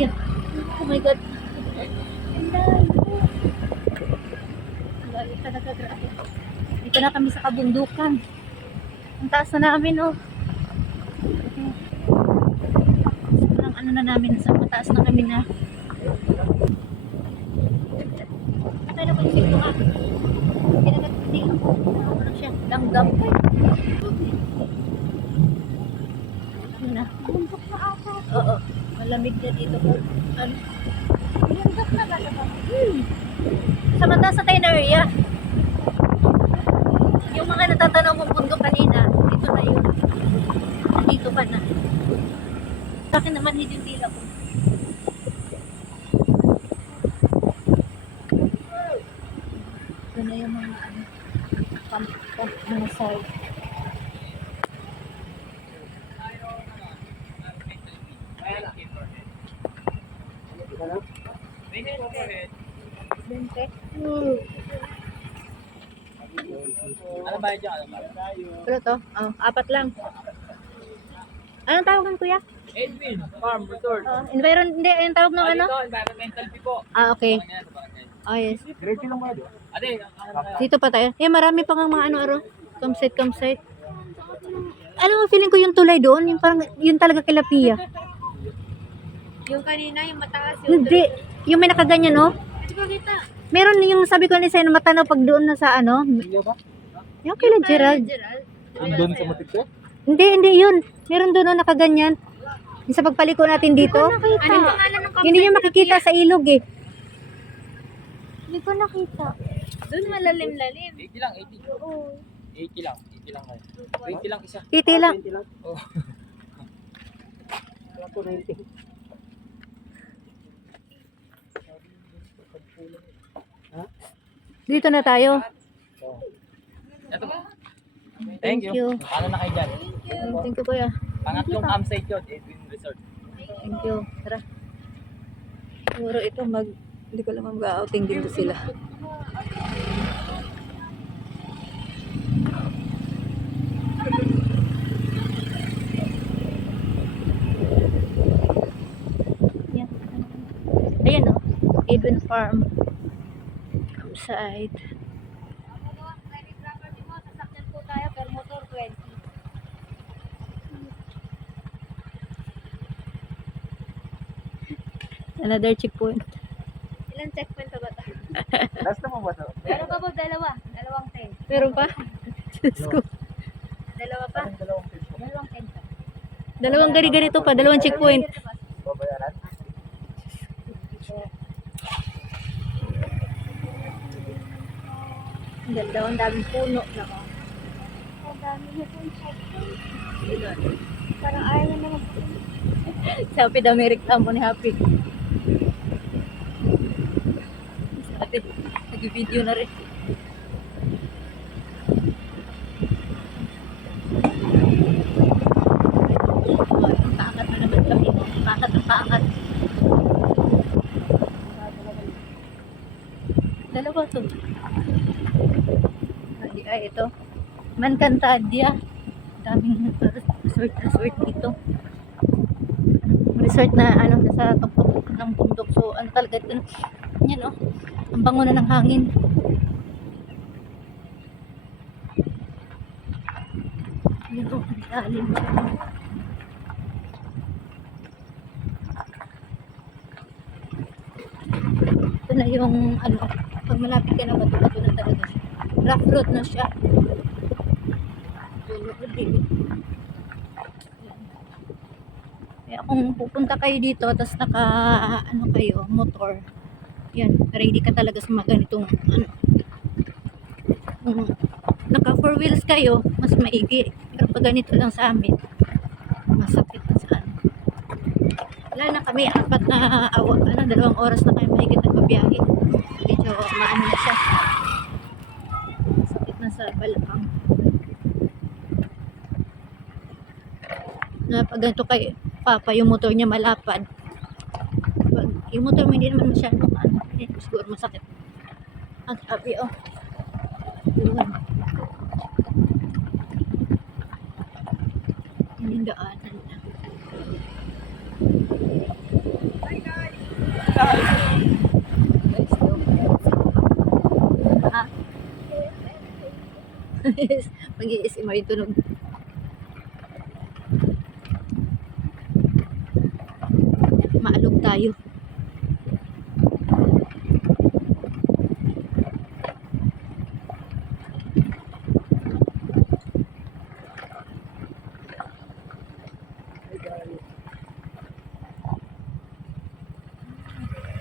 Yan. Oh my God. Ang layo. Ang layo talaga, grabe. Dito na kami sa kabundukan. Ang taas na namin, oh. Sobrang ano na namin, sa mataas na kami na. Patay na ko yung siglo ka. Hindi ako. Ano siya? Langgam. Ano na? Bundok na ata. Oo. Malamig na dito po. Ano? Bundok na ba ito? Sa mataas na tayo na area. Yung mga natatanaw mong bundok kanina, dito na yun. Nandito pa na. Sa akin naman, hindi yung dila ko. Ito na yung mga ano, pump mga side. Bente. Ano ba dyan? Pero to, oh, 4 lang. Anong tawagan, kuya? Edwin, Farm Resort. Hindi, yung tawag ng ano? Dito, environmental fee po. Okay. Ano yan, sa barangay. Oh, yes. Diretso lang ba doon? Ate, Dito pa tayo. Marami pa nga mga ano-ano. Campsite. Alam mo, feeling ko yung tulay doon, yung parang, yun talaga kila Pia. Yung kanina, yung mataas. Yung Hindi. Yung may nakaganyan, no? Hindi ko kita. Meron yung sabi ko ni Sen, matanaw pag doon na sa ano. Yung kila Gerald. doon sa Matikte? Hindi yun. Meron doon no, nakaganyan. Yung sa pagpaliko natin dito. Ano yung pangalan ng Hindi nyo makikita sa ilog eh. Hindi ko nakita. Doon malalim-lalim. 80 lang, 80. Oo. 80 lang, 80 lang kayo. 20 lang isa. Titi lang. Oh. Dito na tayo. Ito ba? Thank you. Paano na kayo dyan? Thank you, kuya. Pangatlong campsite yun, Edwin Resort. Thank you. Tara. Siguro ito hindi ko lang mag-outing din to sila. Yan. Ayan o. Edwin Farm. Campsite. Sasakyan po tayo per motor 20. Another checkpoint. Ilan checkpoint ba ito? Last na mo ba ito? Meron pa po dalawang 10. Meron pa? Diyos ko. Dalawa pa? Dalawang 10 pa. Dalawang ganito pa. Dalawang checkpoint. Babayaran? Ang ganda. Ang daming puno. Nako. Ang dami na pong checkpoint. Parang ayaw na naman po. Sabi daw may reklamo ni Happy. Sabi, nag-video na rin. Paangat na naman kami. Paangat. Dalawa to. Ay, ito. Mancantadya. Daming resort dito. Resort na ano nasa tuktok ng bundok. So ano talaga ito, yan oh, ang bango na ng hangin. Yan oh, lalim. Ito na yung ano, pag malapit ka na bato-bato na talaga siya. Rough road na siya. Kaya kung pupunta kayo dito tapos naka ano kayo, motor, yan, ready ka talaga sa mga ganitong ano. Kung naka 4 wheels kayo, mas maigi. Pero pag ganito lang sa amin, masakit na sa ano. Wala na kami, 2 oras na kayo mahigit na pabiyahe. Medyo maano na siya. Sakit na sa balakang. Na pag ganito kayo, papa, yung motor niya malapad. Pag yung motor mo hindi naman masyadong ano, hindi siguro masakit. Ang happy oh. Yun. Yan yung daanan na. Ha? Mag-iisip mo yung tunog. Maalog tayo.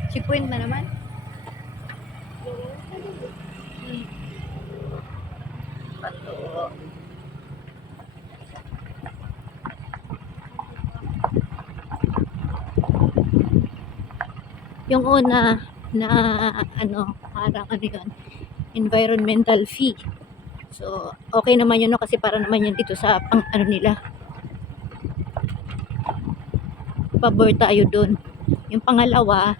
Checkpoint na naman. Pato. Yung una na ano, parang ano yun, environmental fee. So, okay naman yun no, kasi para naman yun dito sa pang ano nila. Pabor tayo dun. Yung pangalawa,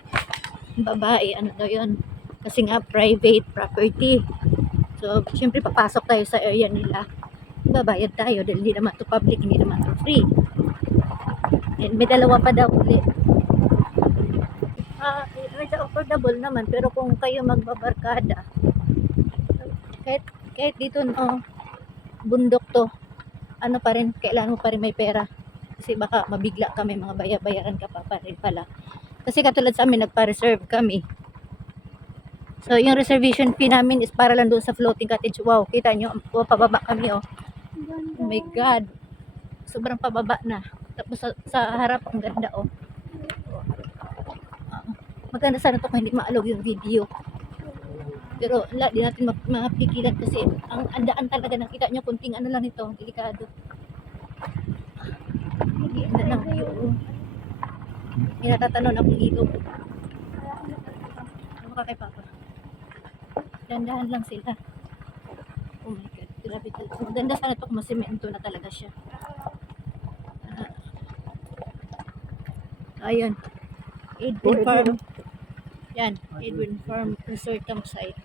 yung babae, ano daw yun, kasi nga private property. So, syempre papasok tayo sa area nila. Babayad tayo dahil hindi naman to public, hindi naman to free. And may dalawa pa daw ulit. Medyo affordable naman, pero kung kayo magbabarkada, kahit dito no, bundok to, ano pa rin, kailangan mo pa rin may pera. Kasi baka mabigla kami, mga bayaran ka pa rin pala. Kasi katulad sa amin, nagpa-reserve kami. So, yung reservation fee namin is para lang doon sa floating cottage. Wow, kita nyo, pababa kami oh. Oh my God. Sobrang pababa na. Tapos sa harap, ang ganda oh. Maganda sana to kung hindi maalog yung video. Pero wala, di natin mapigilan kasi ang daan talaga, nakita nyo, kunting ano lang ito, delikado. Hindi, ang daan ng view. Hindi natatanon akong ilog. Ano ka kay Papa? Dandahan lang sila. Oh my God, grabe talaga. Maganda sana ito kung masemento na talaga siya. Ayun. Edwin Farm. Yan, Edwin Farm Resort Campsite.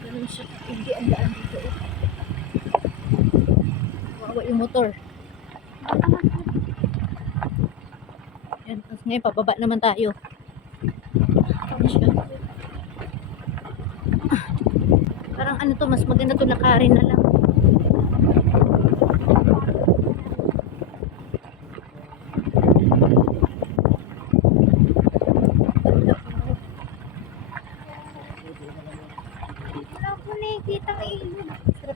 Ganun siya. Hindi ang daan dito. Wawa yung motor. Yan, tapos ngayon pababa naman tayo. Ano siya? Parang ano to, mas maganda to lakarin na lang. Wala ko nakikita ang ilog.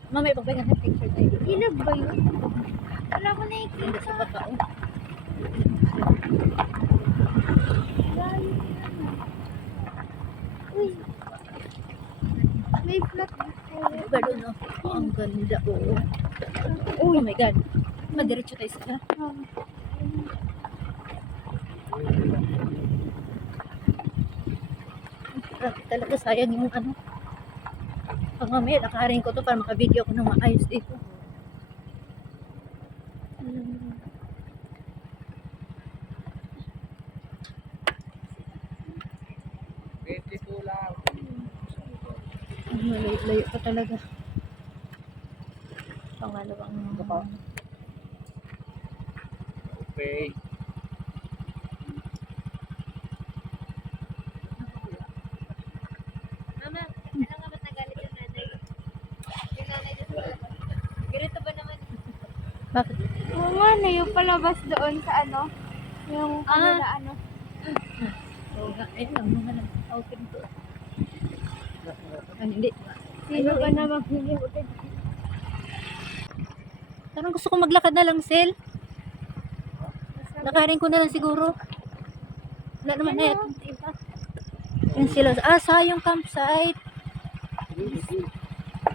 Mamaya pagpahinga ng picture tayo. Ilog ba yun? Wala ko nakikita. Ganda sa baba. Oh. Uy. May flat dito. Diba doon, oh? Oh, ang ganda, oh. Oh my God. Madiretso tayo sa grabe talaga, sayang yung ano. Pag mamaya, lakarin ko to para makavideo ko ng maayos dito. Ang malayo pa talaga. Pangalawang Okay. Mama, ano nga ba't nagalit yung nanay? Yung nanay doon sa ganito ba naman? bakit? Oo nga, na yung palabas doon sa ano, yung kanila ano. Oo nga, ayun lang, mga lang. Okay to. Ano, hindi. Sino ba na maghili ulit? Parang gusto ko maglakad na lang, Sel. Lakarin ko na lang siguro. Wala naman na yan. Yung sila. Sayang campsite.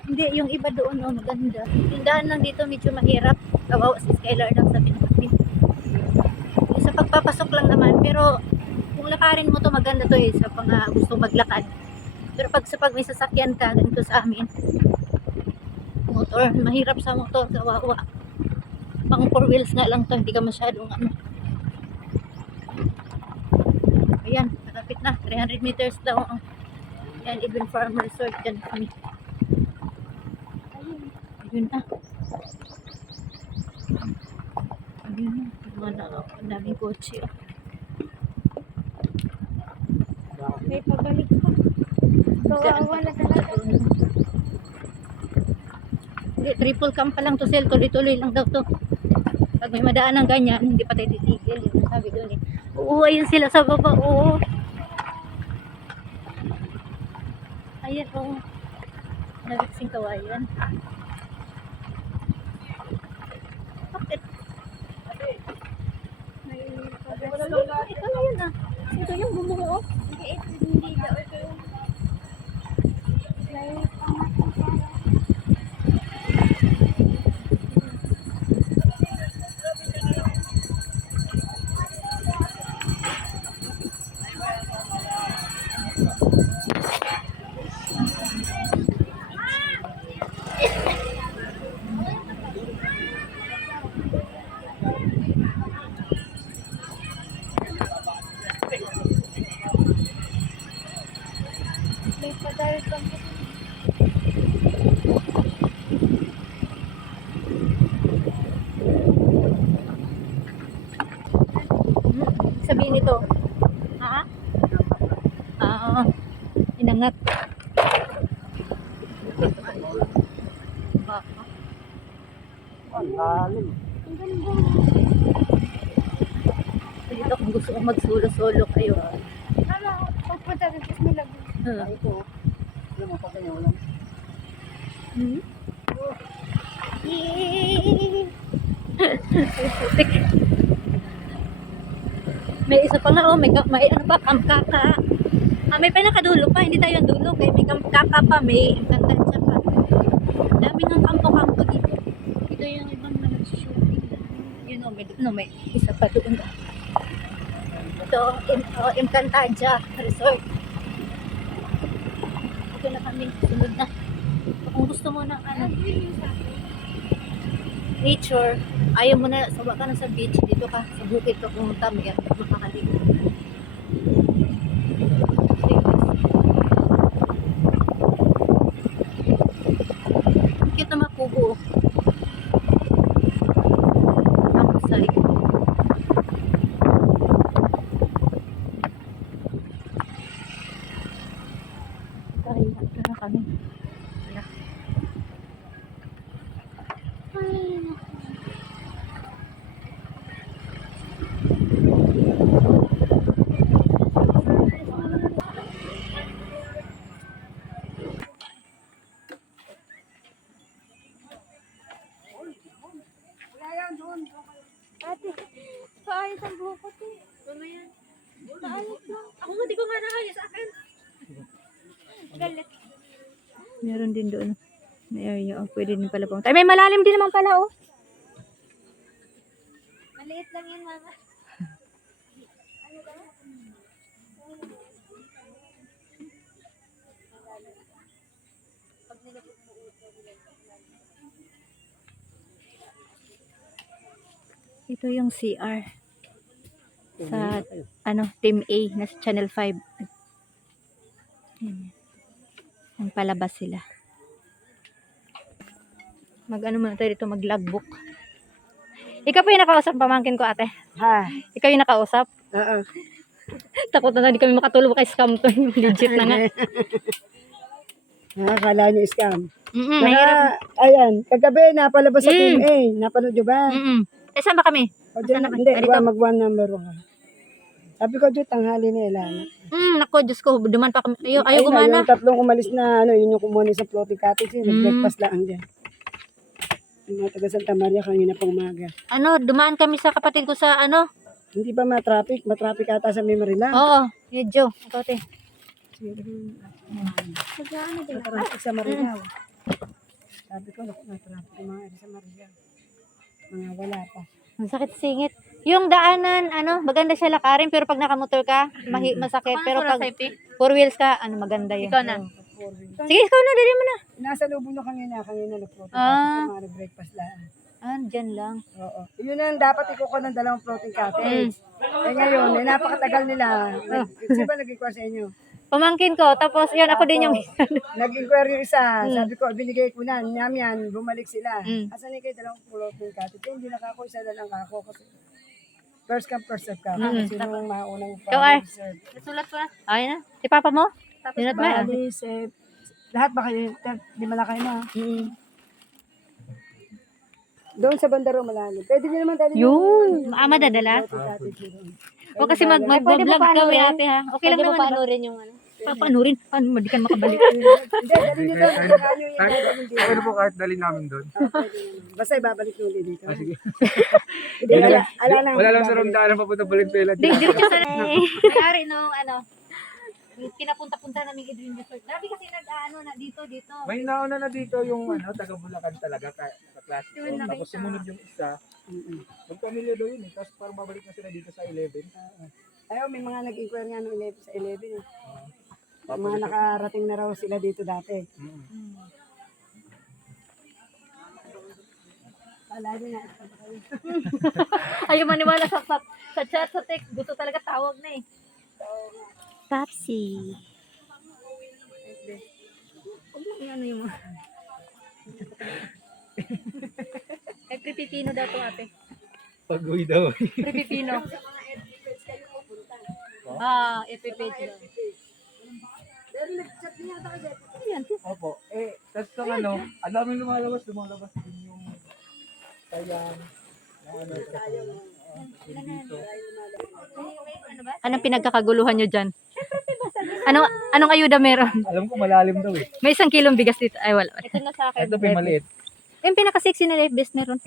Hindi, yung iba doon, oh, maganda. Yung daan lang dito, medyo mahirap. Kawawa si Skylar lang sabi namin. Yung sa pagpapasok lang naman, pero kung lakarin mo to, maganda to eh, sa pang gusto maglakad. Pero pag may sasakyan ka, ganito sa amin, motor, mahirap sa motor, kawawa. Pang 4 wheels nga lang to, hindi ka masyadong ano. Yan, nakapit na. 300 meters daw ang yan, Even Farm Resort. Yan kami. Ayun. Ayun na. Ayun na. Ang daming kotse. Oh. May pabalik pa. Kawawa na talaga. Hindi, triple cam pa lang to, Sel. Tuloy-tuloy lang daw to. Pag may madaan ng ganyan, hindi pa tayo titigil. Yun ang sabi doon eh. Oo, ayun sila sa baba. Oo. Ayan, oo. Nabiksing kawayan. Bakit? May Ito na yun ah. Ito yung bumuo. hindi daw ito. May pamatin. May padal pa. Sabihin nito. Ha? Inangat. Baka. Ang lalim. Ang ganda. Dito kung gusto kong mag-solo-solo kayo. Ano, pagpunta rin kasi nilago. Ito. Alam mo pa kayo lang. Hmm? Yay! May isa pa nga, oh, may ano pa, kamkaka. May pinakadulo pa, hindi tayo ang dulo. Kaya may kamkaka pa, may kantansya pa. Dami ng kampo-kampo dito. Ito yung ibang na nag-shooting. Yun o, may isa pa doon. Ito, Encantadia Resort. Ito na kami, sunod na. Kung gusto mo ng ano, nature, ayaw mo na, sawa ka na sa beach, dito ka, sa bukid ka pumunta, may makakaligo. Cute na mapugo. Ang side. Tayo na kami. Wala. Ay, ate, paayos ang buhok ko, te. Ano yan? Paayos lang. Ako nga, di ko nga naayos sa akin. Galit. Meron din doon. May area. Oh, pwede din pala pumunta. Ay, may malalim din naman pala, oh. Maliit lang yan, mama. Ito yung CR. Sa, ano, Team A na sa Channel 5. Yan. Ang palabas sila. Mag-ano muna tayo dito, mag-logbook. Ikaw pa yung nakausap, pamangkin ko, ate. Ha? Ikaw yung nakausap. Oo. Takot na hindi kami makatulog kay scam to. Legit na nga. Nakakala niyo scam. Mahirap. Ayan, kagabi napalabas sa Mm. Team A. Napanood niyo ba? Eh, saan ba kami? O, Saan dyan, na ba? hindi, Dito? mag-1 number 1 ka. Sabi ko, dyan, tanghali na ilan. Nako, Diyos ko, duman pa kami. Ayaw gumana. Yung tatlong umalis na, yun yung kumuha sa floating cottage. Nag-breakfast lang dyan. Yung mga taga Santa Maria kanina pang umaga. Ano, dumaan kami sa kapatid ko sa ano. Hindi pa ma-traffic. Ma-traffic ata sa Memory lang. Oo, medyo. Ikaw, te. Magkano din. Ma-traffic sa Marilao. Sabi ko, na-traffic yung mga sa Marilao. Mga wala pa. Ang sakit singit. Yung daanan, ano, maganda siya lakarin, pero pag nakamotor ka, masakit. Pero pag 4 wheels ka, ano, maganda yun. Ikaw na. Sige, ikaw na, dali mo na. Nasa lubong na kanina nag-floating Ah. cottage. Mga breakfast lang. Dyan lang. Oo. Yun ang dapat ikuko ng dalawang floating cottage. Eh ngayon, napakatagal nila. Sino ba nag-inquire sa inyo? Pamangkin ko, tapos yan, ako din yung... Nag-inquire yung isa. Sabi ko, binigay ko na. Yan, bumalik sila. Mm. Asan ni kayo dalawang floating cottage? Eh, hindi nakako, isa na lang ako. Kasi first come, first serve ka. Sino ang maunang Ikaw, Ar. serve? Nasulat ko na. Ayun na. Si Papa mo? Sinat ba yan? Bali, serve. Lahat ba kayo? Di malakay na. Doon sa bandaro malalim. Pwede nyo naman dali. Yun. Madadala? O kasi mag-vlog kami ate ha. Okay lang naman. Paano rin yung ano? Paano rin? Paano mo di ka makabalik? Hindi, dali nyo doon. Saka nyo yung dadalhin dito. Ano po kahit dalhin namin doon? Basta ibabalik nyo ulit dito. Sige. Hindi, ala na. Wala lang sa rondaan na papunta Valenzuela. Diretso sa may-ari nung ano, pinapunta-punta namin Edwin Resort. Grabe kasi nag-ano na dito. May nauna na dito yung taga Bulacan talaga kaklase ko. Tapos sumunod yung isa. Magpamilya daw yun eh. Tapos parang babalik na sila dito sa 11. Ayaw, may mga nag-inquire nga nung 11 sa 11 eh. Mga nakarating na raw sila dito dati. Palagi na. Ayaw maniwala sa chat, sa text. Gusto talaga tawag na eh. Papsi. Huwag mo ano yung mga... Eh, pripipino daw to ate. Pag-uwi daw. Pripipino. Epipage lang. Pero nag-chat niya ata kasi. Ayan. Opo. Tapos itong ang daming lumalabas din yung sayang. Dito. Anong pinagkakaguluhan nyo dyan? Anong ayuda meron? Alam ko malalim daw eh. May 1 kilong bigas dito. Ay, wala. Ito na sa Ito pa yung maliit. Yung pinaka-sexy na life vest meron.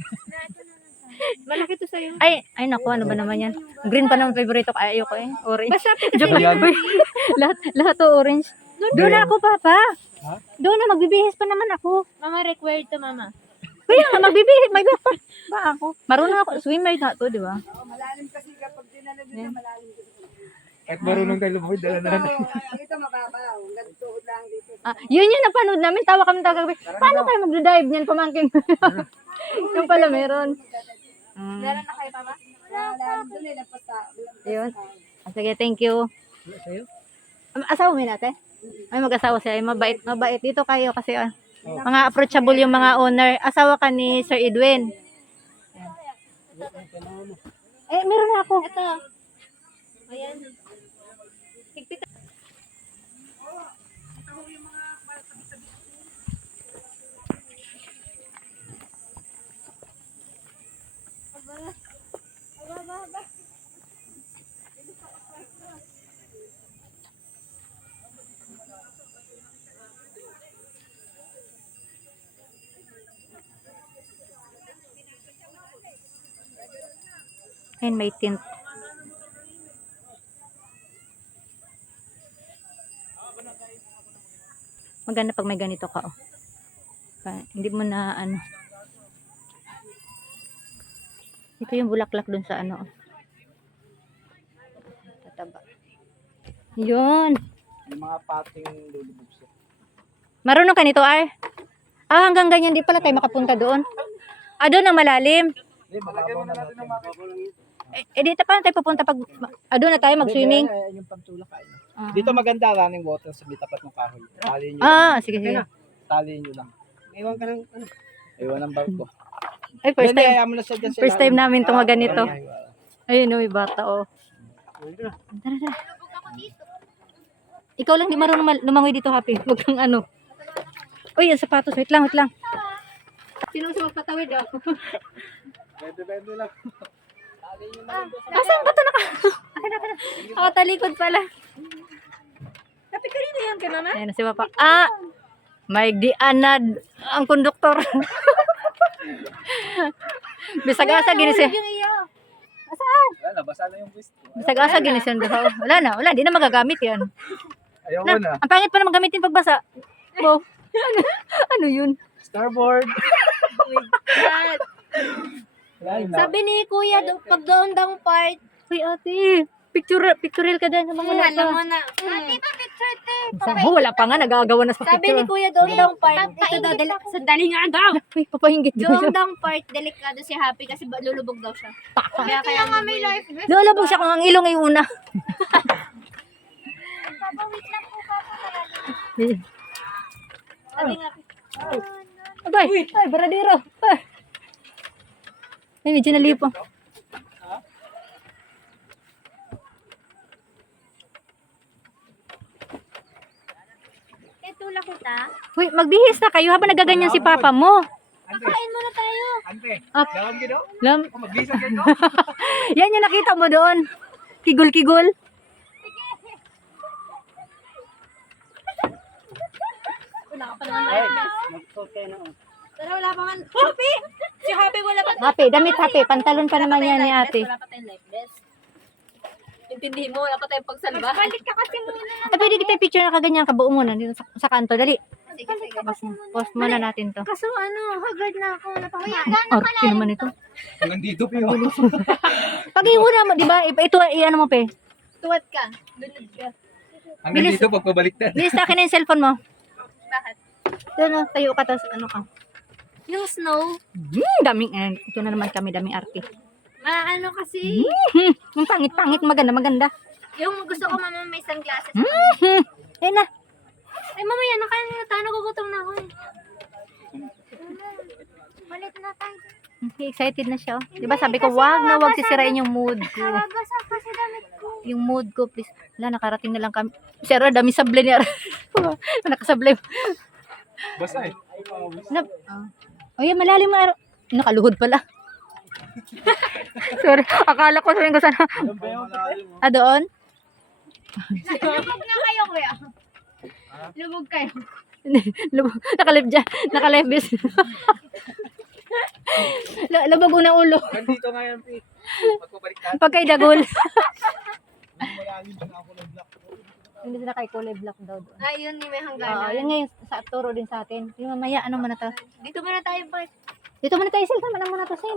Malaki to sa'yo. Ay, naku, ano ba naman yan? Green pa naman favorito ko. Ay, ayoko eh. Orange. Joke lang. Uy, lahat to orange. Doon na ako, Papa. Ha? Doon na, magbibihis pa naman ako. Mama required to, mama. Kaya nga, magbibihis pa ako. Marunong ako. Swimmer na to, di ba? Malalim kasi kapag dinala dito, malalim kasi. At marunong tayo lumawid, dala na natin. Ito mababaw. Nagtuhod lang dito. Yun yung napanood namin. Tawa kami. Paano kayo magda-dive niyan, pamangkin? Yung pala meron. Meron na kayo, mama? Malalim doon eh. Ayun. Sige, thank you. Sa'yo? Asawa mo yun ate? Ay, mag-asawa siya. Ay, mabait. Dito kayo kasi mga approachable yung mga owner. Asawa ka ni Sir Edwin. Meron na ako. Ito. Ayan. Higpit. Ayun, may tint. Maganda pag may ganito ka, oh. Hindi mo na, Ito yung bulaklak dun sa oh. Tataba. Yun. Yung mga pating lulubog siya. Marunong ka nito, Ar? Hanggang ganyan, di pala tayo makapunta doon. Doon ang malalim. Hindi, mababaw na natin. Dito pa tayo pupunta pag, doon na tayo mag-swimming. Yung pagtulak ay. Dito maganda running water sa tapat ng kahoy. Tali nyo. Sige. Tali nyo lang. Iwan ka ng Iwan ang barko. Ay, first Hindi, time. ayaw mo na siya dyan sa First time ilalim. namin itong ganito. Ay, Ayun, may bata, oh. Tara. Ikaw lang di marunong lumangoy dito, Happy. Huwag kang Uy, yung sapatos. Wait lang. Sino sa magpatawid, oh? Depende lang. Asan ba ito Nakatalikod pala. Happy ka rin yan kay mama? Ayan si Papa. May dianad ang konduktor. Bisag-asa ginisir. Wala, basa na yung wrist. Bisag-asa ginisir. Wala na. Hindi na magagamit yan. Ayaw ko na. Ang pangit pa naman gamitin pagbasa. Wow. Ano yun? Starboard. Sabi ni Kuya, pag doon daw part. Uy, ate. Pictorial ka din. Alam mo na. Ate, pa-picture Wala pa nga, nagagawa na sa Sabi ni picture. Kuya doon daw part, ito daw, sandali nga daw. Uy, papahingit Doon yun. daw part, delikado si Happy kasi lulubog daw siya. Kaya nga may life vest. Lulubog siya kung ang ilong ay una. Papa, wait lang po, Papa. Sabi nga, Abay, ay, baradero. Ay, medyo nalipo. tulak kita. Uy, magbihis na kayo habang nagaganyan si papa mo. Ante, Kain muna tayo. ante. Ah. Dawang gino? Lam, Oh, magbisa kayo. yan yung nakita mo doon. Kigul-kigul. Wala ka pa naman life vest. Magsuot kayo na. Pero wala pa man. Happy! Si Happy wala pa. Happy, damit happy. Pantalon pa naman yan ni ate. Wala pa tayong life vest. Intindihin mo, wala pa tayong pagsalba. Balik ka kasi muna. Ay, pwede kita picture na kaganyan kabuo muna dito sa kanto. Dali. Sige, sige. Post muna natin to. Kaso hagard na ako. Arte naman ito. Hanggang dito pa yun. Pag-iuna mo, di ba? Ito, ano mo, pe? Tuwad ka. Lunod ka. Hanggang Bilis. dito pagpabaliktad. Bilis sa akin na yung cellphone mo. Bakit? Doon, tayo ka, tapos ano ka. Yung snow, Daming, ito na naman kami, daming arte. maano kasi, Ang pangit-pangit, maganda. yung gusto ko mama may sunglasses. Ayun na. Ay mamaya, nakain na tayo, nagugutom na ako eh. Balik na tayo. Excited na siya. Oh. Di ba sabi ko, wag na wag sisirain yung mood ko. Nababasa kasi damit ko. Yung mood ko, please. Wala, nakarating na lang kami. Sir, dami sablay niya. Nakasablay. Basta eh. Na, oh, yan, malalim nga. Nakaluhod pala. Sorry, akala ko sabihin ko sana. Doon? Lubog na kayo, kuya. Lubog kayo. Nakalib dyan. Nakalibis. Labag unang ulo. Hanggang dito nga yan, Pi. Pagpabaliktad. Pagkay dagol. Hindi sila kay kulay black daw doon. Ay, yun, may Oo, hangganan. yun ngayon sa turo din sa atin. Yung mamaya, ano muna to? Dito muna tayo, Bart. Dito muna tayo, Sil. Tama muna to, Sil.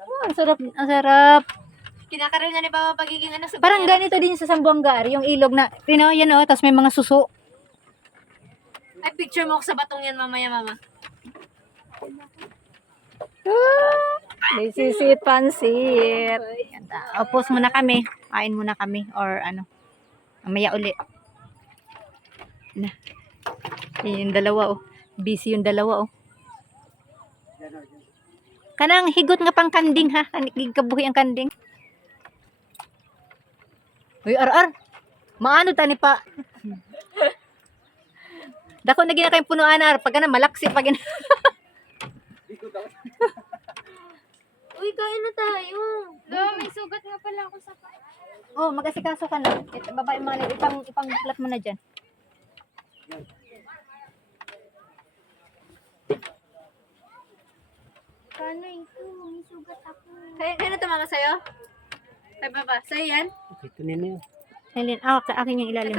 Oh, ang sarap, ang sarap. Kinakaroon na ni Papa pagiging ano sa Parang ganito din sa Sambuanga, yung ilog na, yan o, tapos may mga suso. Ay, picture mo ako sa batong yan mamaya, mama. May sisit, pansit. O, post muna kami. Kain muna kami. Or ano, mamaya uli. Na. Yung dalawa, oh. Busy yung dalawa, oh. Kanang higot nga pang kanding, ha? Kabuhi ang kanding. Uy, ar. Maano tani pa? Dako na ginakayong punuan, ar. Pag na, malaksi. Pag na. Uy, kain na tayo. May sugat nga pala ako sa paa. Oh, mag-asikaso ka na. Babae mo na. Ipang-flat mo na dyan. Paano ito? May sugat ako. Kaya na mama sa'yo? Kay Papa, sa'yo yan? Ito nila yun. Helen, sa akin yung ilalim.